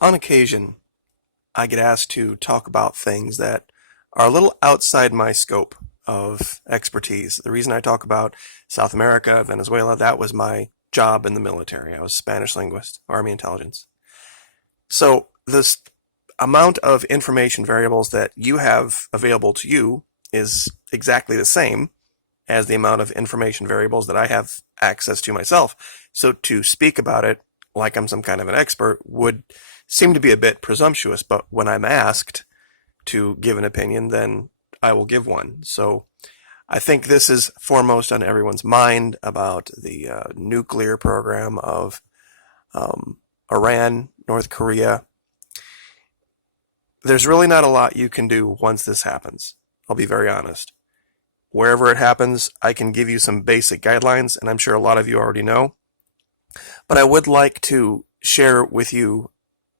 On occasion, I get asked to talk about things that are a little outside my scope of expertise. The reason I talk about South America, Venezuela, that was my job in the military. I was a Spanish linguist, Army intelligence. So this amount of information variables that you have available to you is exactly the same as the amount of information variables that I have access to myself. So to speak about it like I'm some kind of an expert would seem to be a bit presumptuous, but when I'm asked to give an opinion, then I will give one. So I think this is foremost on everyone's mind about the nuclear program of Iran, North Korea. There's really not a lot you can do once this happens. I'll be very honest. Wherever it happens, I can give you some basic guidelines, and I'm sure a lot of you already know. But I would like to share with you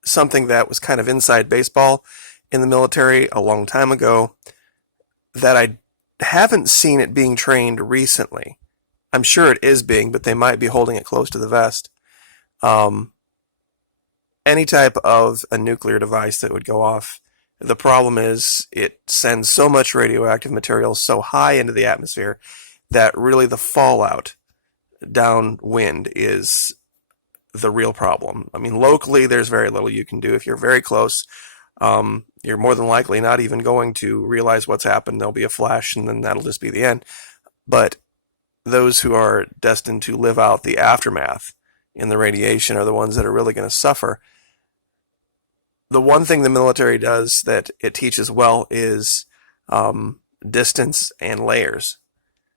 something that was kind of inside baseball in the military a long time ago that I haven't seen it being trained recently. I'm sure it is being, but they might be holding it close to the vest. Any type of a nuclear device that would go off, the problem is it sends so much radioactive material so high into the atmosphere that really the fallout downwind is the real problem. I mean, locally, there's very little you can do. If you're very close, you're more than likely not even going to realize what's happened. There'll be a flash, and then that'll just be the end. But those who are destined to live out the aftermath in the radiation are the ones that are really going to suffer. The one thing the military does that it teaches well is distance and layers.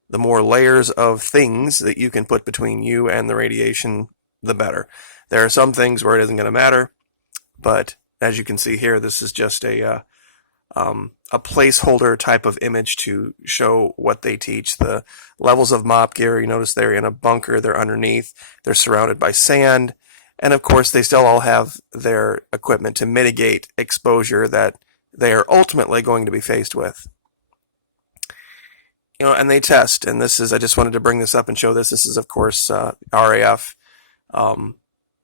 The more layers of things that you can put between you and the radiation, the better. There are some things where it isn't going to matter, but as you can see here, this is just a placeholder type of image to show what they teach. The levels of MOP gear, you notice they're in a bunker, they're underneath, they're surrounded by sand, and of course they still all have their equipment to mitigate exposure that they are ultimately going to be faced with. You know, and they test, and this is, I just wanted to bring this up and show this. This is, of course, RAF.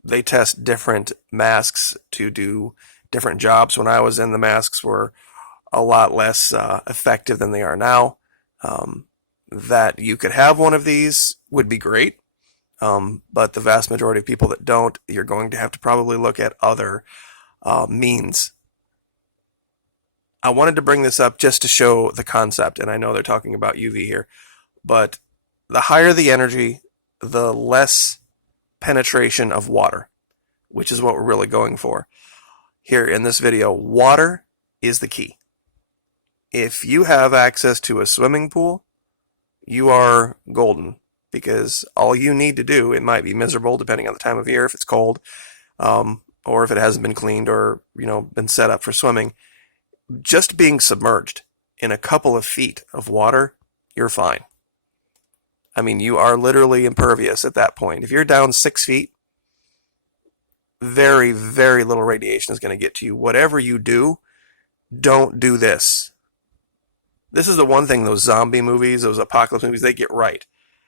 They test different masks to do different jobs. When I was in, the masks were a lot less effective than they are now. That you could have one of these would be great, but the vast majority of people that don't, you're going to have to probably look at other means. I wanted to bring this up just to show the concept, and I know they're talking about UV here, but the higher the energy, the less penetration of water, which is what we're really going for. Here in this video, water is the key. If you have access to a swimming pool, you are golden, because all you need to do, it might be miserable depending on the time of year, if it's cold, or if it hasn't been cleaned or, been set up for swimming. Just being submerged in a couple of feet of water, you're fine. I mean, you are literally impervious at that point. If you're down 6 feet, very, very little radiation is going to get to you. Whatever you do, don't do this. This is the one thing those zombie movies, those apocalypse movies, they get right.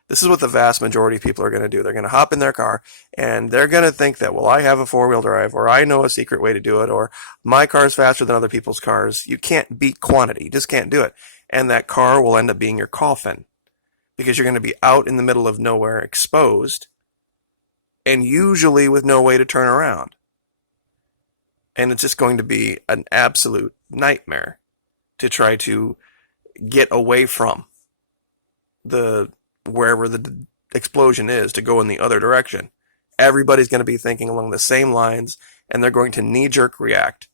This is what the vast majority of people are going to do. They're going to hop in their car, and they're going to think that, well, I have a four-wheel drive, or I know a secret way to do it, or my car is faster than other people's cars. You can't beat quantity. You just can't do it. And that car will end up being your coffin, because you're going to be out in the middle of nowhere, exposed, and usually with no way to turn around. And it's just going to be an absolute nightmare to try to get away from wherever the explosion is, to go in the other direction. Everybody's going to be thinking along the same lines, and they're going to knee-jerk react.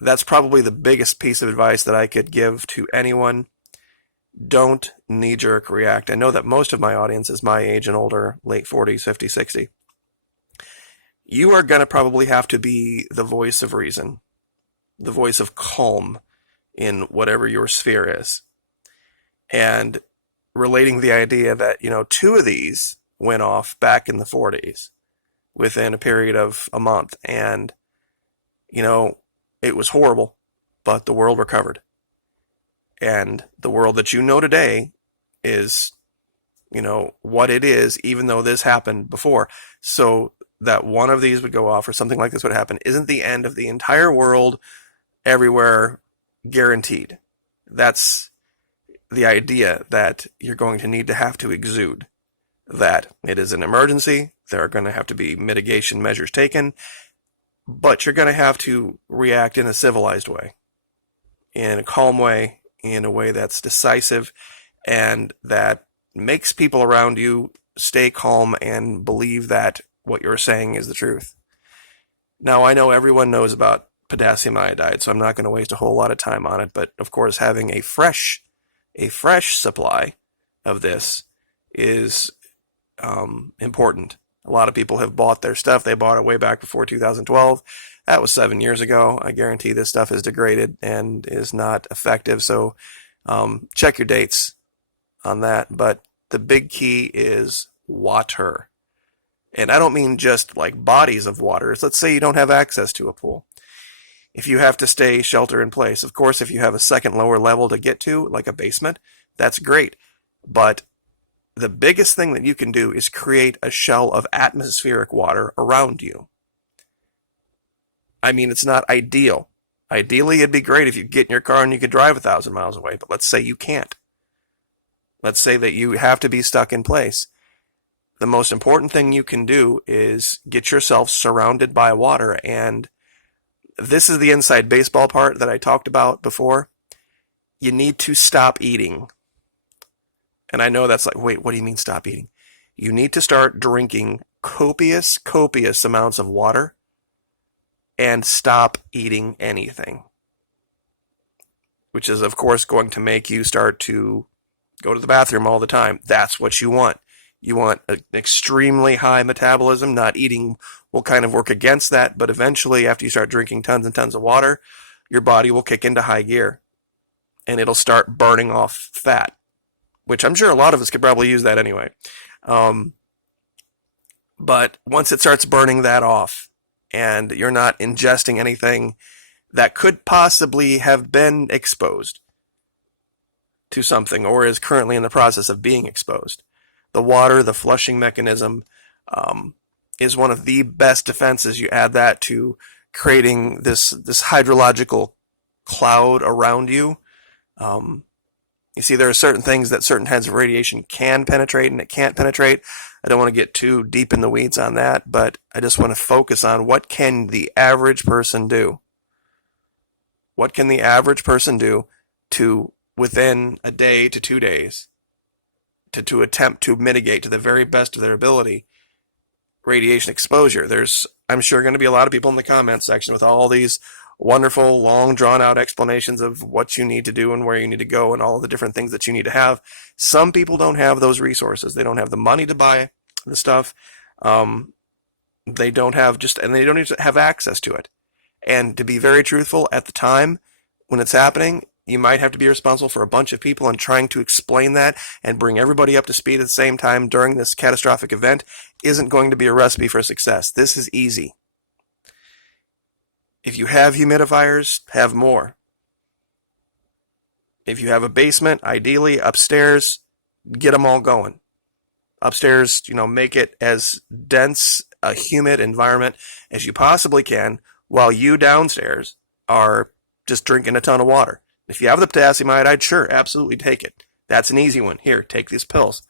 That's probably the biggest piece of advice that I could give to anyone. Don't knee-jerk react. I know that most of my audience is my age and older, late 40s, 50, 60. You are going to probably have to be the voice of reason, the voice of calm in whatever your sphere is. And relating the idea that, two of these went off back in the 40s within a period of a month. And, it was horrible, but the world recovered. And the world that you know today is, what it is, even though this happened before. So that one of these would go off or something like this would happen isn't the end of the entire world, everywhere, guaranteed. That's the idea that you're going to need to have to exude that it is an emergency. There are going to have to be mitigation measures taken, but you're going to have to react in a civilized way, in a calm way, in a way that's decisive and that makes people around you stay calm and believe that what you're saying is the truth. Now, I know everyone knows about potassium iodide, so I'm not going to waste a whole lot of time on it, but of course, having a fresh supply of this is important. A lot of people have bought their stuff. They bought it way back before 2012. That was 7 years ago. I guarantee this stuff is degraded and is not effective. So check your dates on that. But the big key is water. And I don't mean just like bodies of water. Let's say you don't have access to a pool. If you have to stay shelter in place, of course, if you have a second lower level to get to, like a basement, that's great. But the biggest thing that you can do is create a shell of atmospheric water around you. I mean, it's not ideal. Ideally, it'd be great if you get in your car and you could drive 1,000 miles away, but let's say you can't. Let's say that you have to be stuck in place. The most important thing you can do is get yourself surrounded by water, and this is the inside baseball part that I talked about before. You need to stop eating. And I know that's like, wait, what do you mean stop eating? You need to start drinking copious amounts of water and stop eating anything. Which is, of course, going to make you start to go to the bathroom all the time. That's what you want. You want an extremely high metabolism. Not eating will kind of work against that, but eventually, after you start drinking tons and tons of water, your body will kick into high gear. And it'll start burning off fat, which I'm sure a lot of us could probably use that anyway. But once it starts burning that off, and you're not ingesting anything that could possibly have been exposed to something or is currently in the process of being exposed, the water, the flushing mechanism, is one of the best defenses. You add that to creating this hydrological cloud around you. You see, there are certain things that certain kinds of radiation can penetrate and it can't penetrate. I don't want to get too deep in the weeds on that, but I just want to focus on what can the average person do. What can the average person do to, within a day to 2 days, to attempt to mitigate to the very best of their ability radiation exposure? There's, I'm sure, going to be a lot of people in the comments section with all these wonderful, long, drawn-out explanations of what you need to do and where you need to go and all the different things that you need to have. Some people don't have those resources. They don't have the money to buy the stuff. They don't have and they don't even have access to it. And to be very truthful, at the time when it's happening, you might have to be responsible for a bunch of people, and trying to explain that and bring everybody up to speed at the same time during this catastrophic event isn't going to be a recipe for success. This is easy. If you have humidifiers, have more. If you have a basement, ideally upstairs, get them all going. Upstairs, make it as dense a humid environment as you possibly can, while you downstairs are just drinking a ton of water. If you have the potassium iodide, sure, absolutely take it. That's an easy one. Here, take these pills.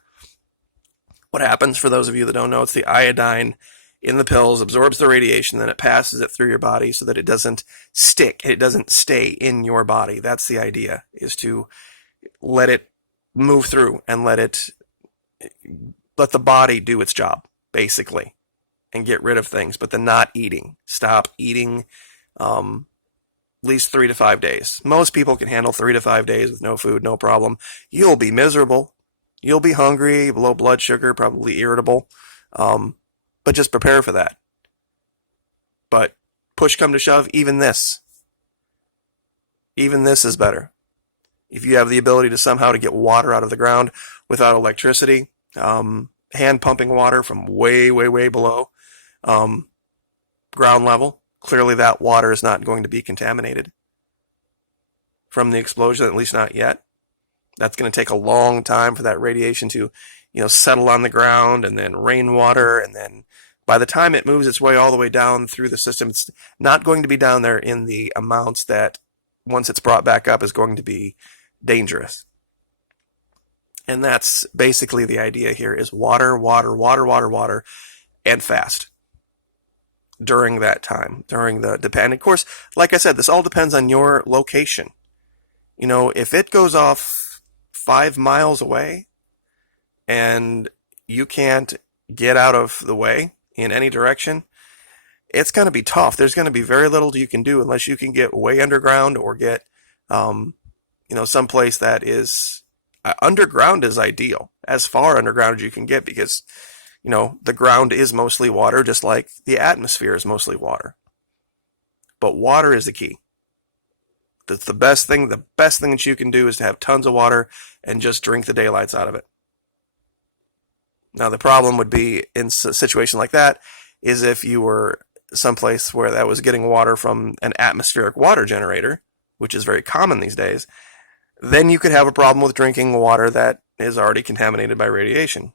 What happens, for those of you that don't know, it's the iodine in the pills absorbs the radiation, then it passes it through your body so that it doesn't stick. It doesn't stay in your body. That's the idea, is to let it move through and let the body do its job, basically, and get rid of things. But the not eating. Stop eating at least 3 to 5 days. Most people can handle 3 to 5 days with no food, no problem. You'll be miserable. You'll be hungry, low blood sugar, probably irritable. But just prepare for that. But push come to shove, even this is better. If you have the ability to somehow to get water out of the ground without electricity, hand pumping water from way, way, way below ground level, clearly that water is not going to be contaminated from the explosion, at least not yet. That's going to take a long time for that radiation to, settle on the ground, and then rainwater, and then by the time it moves its way all the way down through the system, it's not going to be down there in the amounts that once it's brought back up is going to be dangerous. And that's basically the idea here is water, water, water, water, water, and fast during that time, during the depend. Of course, like I said, this all depends on your location. You know, if it goes off 5 miles away and you can't get out of the way in any direction, it's going to be tough. There's going to be very little you can do unless you can get way underground or get, someplace that is underground is ideal, as far underground as you can get, because, the ground is mostly water, just like the atmosphere is mostly water. But water is the key. That's the best thing. The best thing that you can do is to have tons of water and just drink the daylights out of it. Now, the problem would be in a situation like that is if you were someplace where that was getting water from an atmospheric water generator, which is very common these days, then you could have a problem with drinking water that is already contaminated by radiation.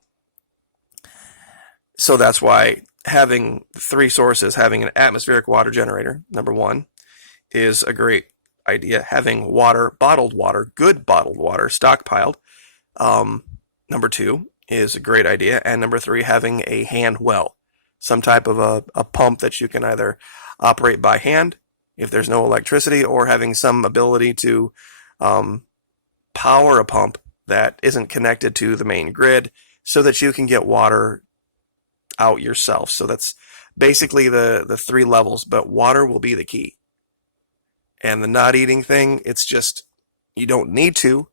So that's why having 3 sources, having an atmospheric water generator, number 1, is a great idea. Having water, bottled water, good bottled water, stockpiled, number 2, is a great idea. And number 3, having a hand well, some type of a pump that you can either operate by hand if there's no electricity, or having some ability to power a pump that isn't connected to the main grid so that you can get water out yourself. So that's basically the 3 levels, but water will be the key. And the not eating thing, it's just, you don't need to.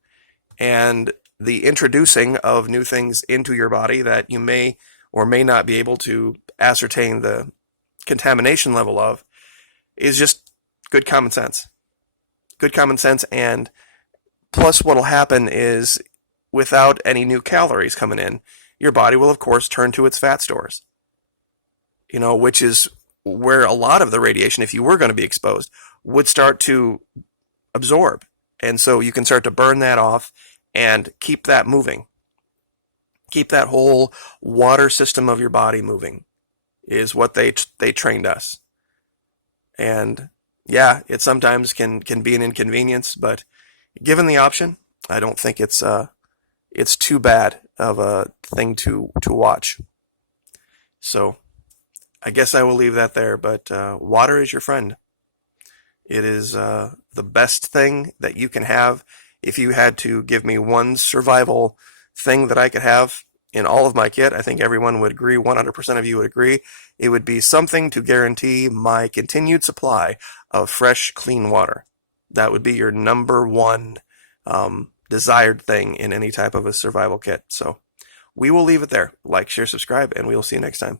And the introducing of new things into your body that you may or may not be able to ascertain the contamination level of is just good common sense. Good common sense. And plus what will happen is, without any new calories coming in, your body will of course turn to its fat stores, which is where a lot of the radiation, if you were going to be exposed, would start to absorb. And so you can start to burn that off and keep that moving. Keep that whole water system of your body moving is what they trained us. And yeah, it sometimes can be an inconvenience, but given the option, I don't think it's too bad of a thing to watch. So I guess I will leave that there, but water is your friend. It is the best thing that you can have. If you had to give me one survival thing that I could have in all of my kit, I think everyone would agree, 100% of you would agree, it would be something to guarantee my continued supply of fresh, clean water. That would be your number one desired thing in any type of a survival kit. So we will leave it there. Like, share, subscribe, and we will see you next time.